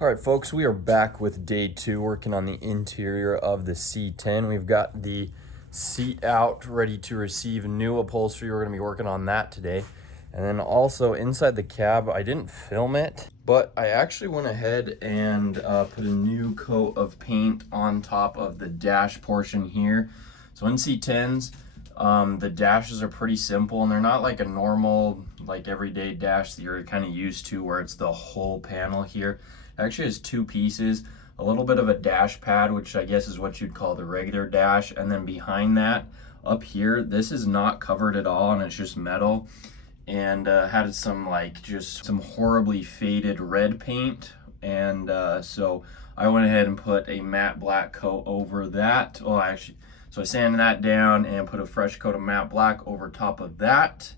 All right, folks, we are back with day two, working on the interior of the C10. We've got the seat out, ready to receive new upholstery. We're going to be working on that today. And then also inside the cab, I didn't film it, but I actually went ahead and put a new coat of paint on top of the dash portion here. So in C10s, the dashes are pretty simple, and they're not like a normal, like everyday dash that you're kind of used to, where it's the whole panel here. It actually has two pieces, a little bit of a dash pad, which I guess is what you'd call the regular dash, and then behind that, up here, this is not covered at all, and it's just metal, and had some just some horribly faded red paint, and so I went ahead and put a matte black coat over that. Well, actually, so I sanded that down and put a fresh coat of matte black over top of that,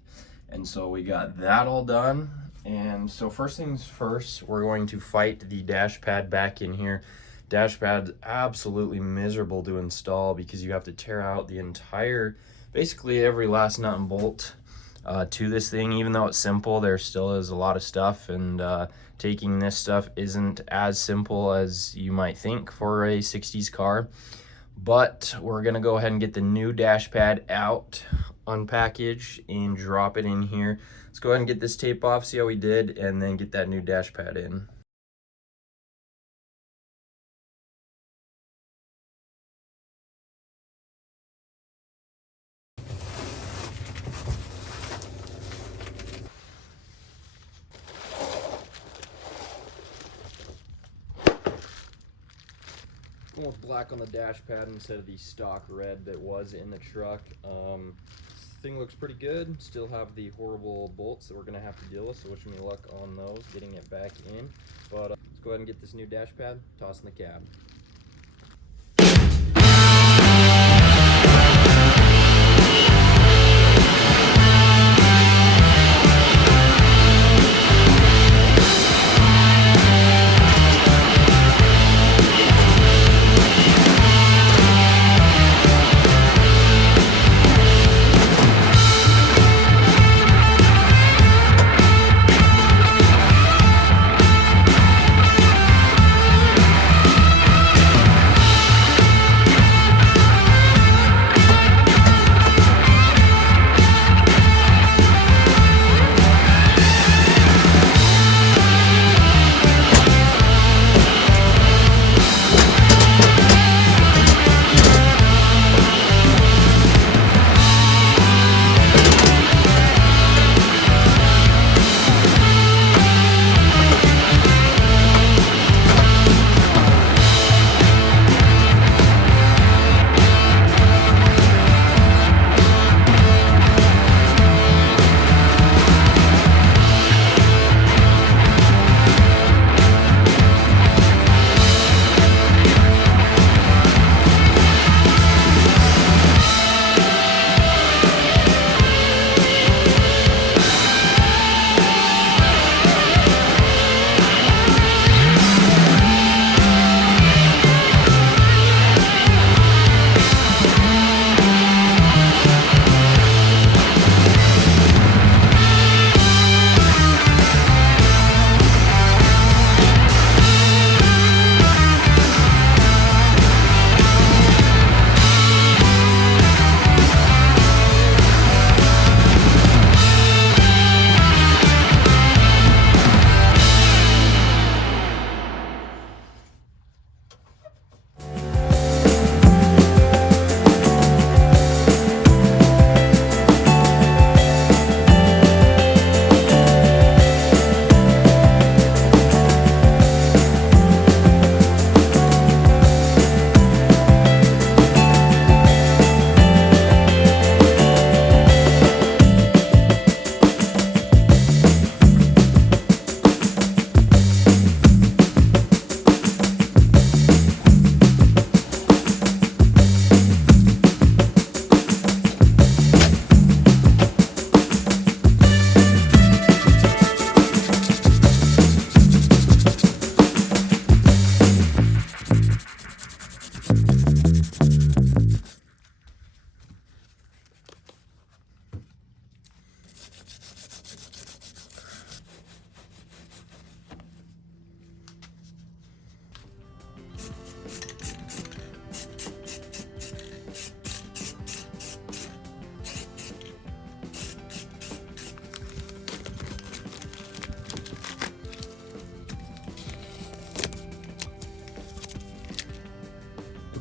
and so we got that all done. And so first things first, we're going to fight the dash pad back in here. Dash pad's absolutely miserable to install because you have to tear out the entire, basically every last nut and bolt to this thing. Even though it's simple, there still is a lot of stuff, and taking this stuff isn't as simple as you might think for a 60s car. But we're gonna go ahead and get the new dash pad out, unpackage, and drop it in here. Let's go ahead and get this tape off, see how we did, and then get that new dash pad in. Going with black on the dash pad instead of the stock red that was in the truck. This thing looks pretty good. Still have the horrible bolts that we're gonna have to deal with, so wish me luck on those, getting it back in. But let's go ahead and get this new dash pad, toss in the cab.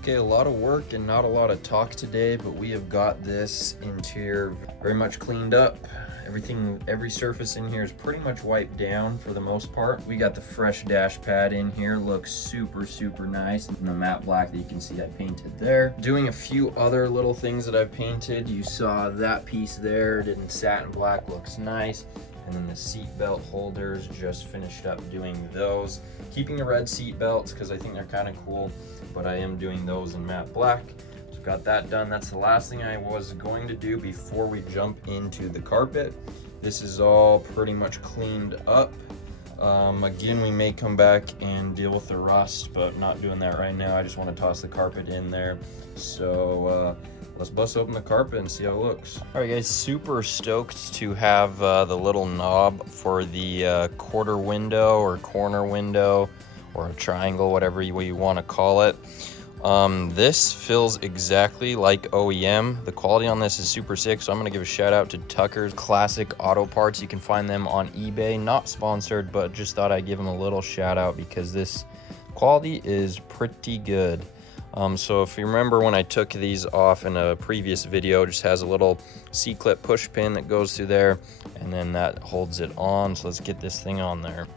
Okay, a lot of work and not a lot of talk today, but we have got this interior very much cleaned up. Every surface in here is pretty much wiped down for the most part. We got the fresh dash pad in here, looks super, super nice. And the matte black that you can see I painted there. Doing a few other little things that I've painted. You saw that piece there, did in satin black, looks nice. And then the seat belt holders, just finished up doing those. Keeping the red seat belts because I think they're kind of cool, but I am doing those in matte black. So got that done. That's the last thing I was going to do before we jump into the carpet. This is all pretty much cleaned up. Again, we may come back and deal with the rust, but not doing that right now. I just want to toss the carpet in there. So let's bust open the carpet and see how it looks. All right, guys, super stoked to have the little knob for the quarter window or corner window or a triangle, whatever you want to call it. This feels exactly like OEM. The quality on this is super sick, so I'm gonna give a shout out to Tucker's Classic Auto Parts. You can find them on eBay, not sponsored, but just thought I'd give them a little shout out because this quality is pretty good. So if you remember when I took these off in a previous video, it just has a little C-clip push pin that goes through there, and then that holds it on. So let's get this thing on there.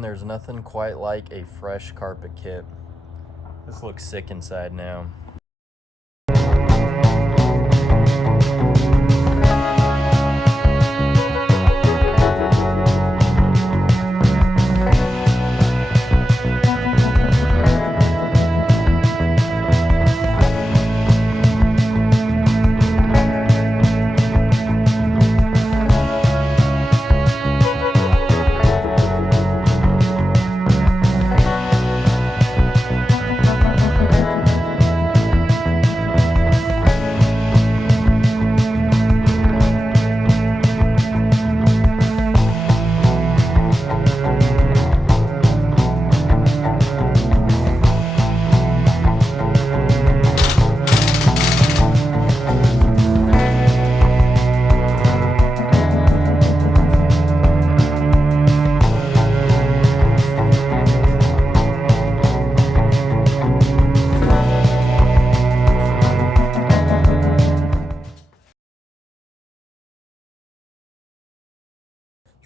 There's nothing quite like a fresh carpet kit. This looks sick inside now.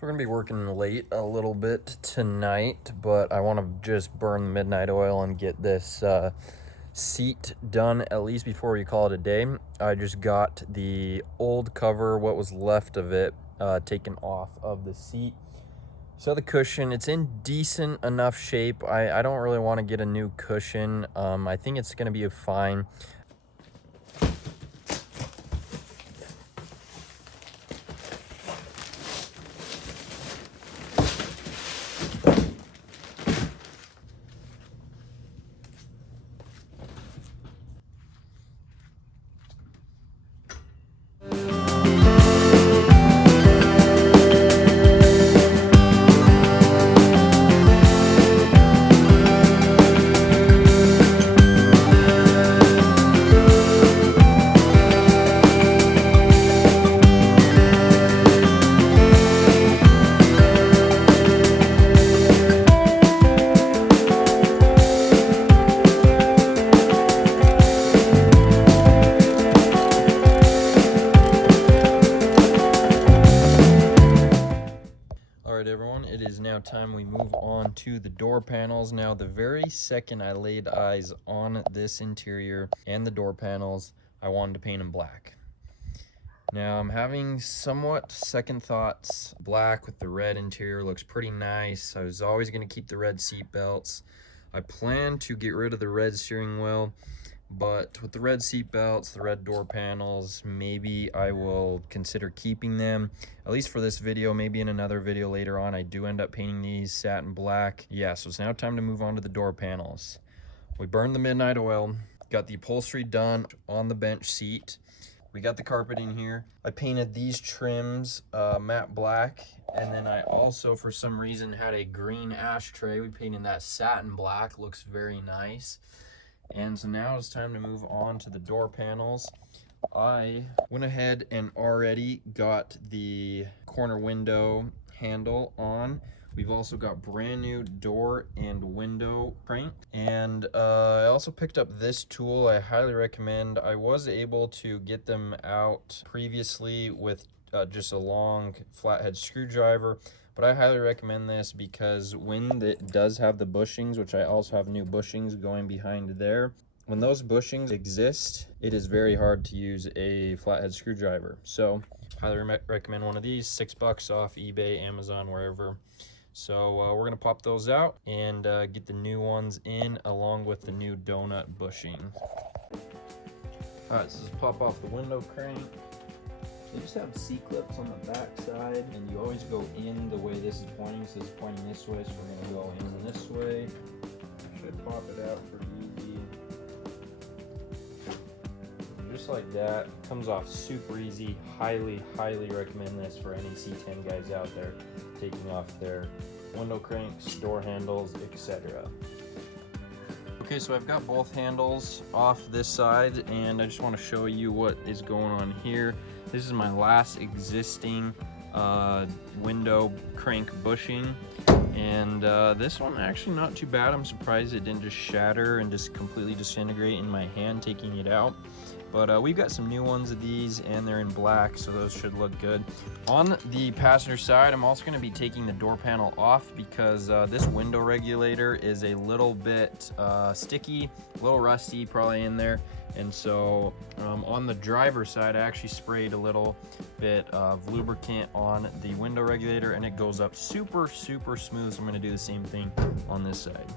We're gonna be working late a little bit tonight, but I want to just burn the midnight oil and get this seat done at least before we call it a day. I just got the old cover, what was left of it, taken off of the seat. So the cushion, it's in decent enough shape. I don't really want to get a new cushion. I think it's gonna be fine. All right, everyone, it is now time we move on to the door panels. Now, the very second I laid eyes on this interior and the door panels, I wanted to paint them black. Now, I'm having somewhat second thoughts. Black with the red interior looks pretty nice. I was always going to keep the red seat belts. I plan to get rid of the red steering wheel, but with the red seat belts, the red door panels, maybe I will consider keeping them, at least for this video. Maybe in another video later on, I do end up painting these satin black. Yeah, so it's now time to move on to the door panels. We burned the midnight oil, got the upholstery done on the bench seat. We got the carpet in here. I painted these trims matte black, and then I also, for some reason, had a green ashtray. We painted that satin black, looks very nice. And so now it's time to move on to the door panels. I went ahead and already got the corner window handle on. We've also got brand new door and window crank. And I also picked up this tool. I highly recommend. I was able to get them out previously with just a long flathead screwdriver, but I highly recommend this because when it does have the bushings, which I also have new bushings going behind there, when those bushings exist, it is very hard to use a flathead screwdriver. So highly recommend one of these. $6 off eBay, Amazon, wherever. So we're gonna pop those out and get the new ones in along with the new donut bushing. All right, so let's pop off the window crank. They just have C-clips on the back side, and you always go in the way this is pointing. So this is pointing this way, so we're gonna go in this way. Should pop it out pretty easy. Just like that. Comes off super easy. Highly recommend this for any C10 guys out there taking off their window cranks, door handles, etc. Okay, so I've got both handles off this side, and I just want to show you what is going on here. This is my last existing window crank bushing, and this one actually not too bad. I'm surprised it didn't just shatter and just completely disintegrate in my hand taking it out. But we've got some new ones of these, and they're in black, so those should look good. On the passenger side, I'm also going to be taking the door panel off because this window regulator is a little bit sticky, a little rusty probably in there. And so on the driver's side, I actually sprayed a little bit of lubricant on the window regulator, and it goes up super smooth. So I'm going to do the same thing on this side.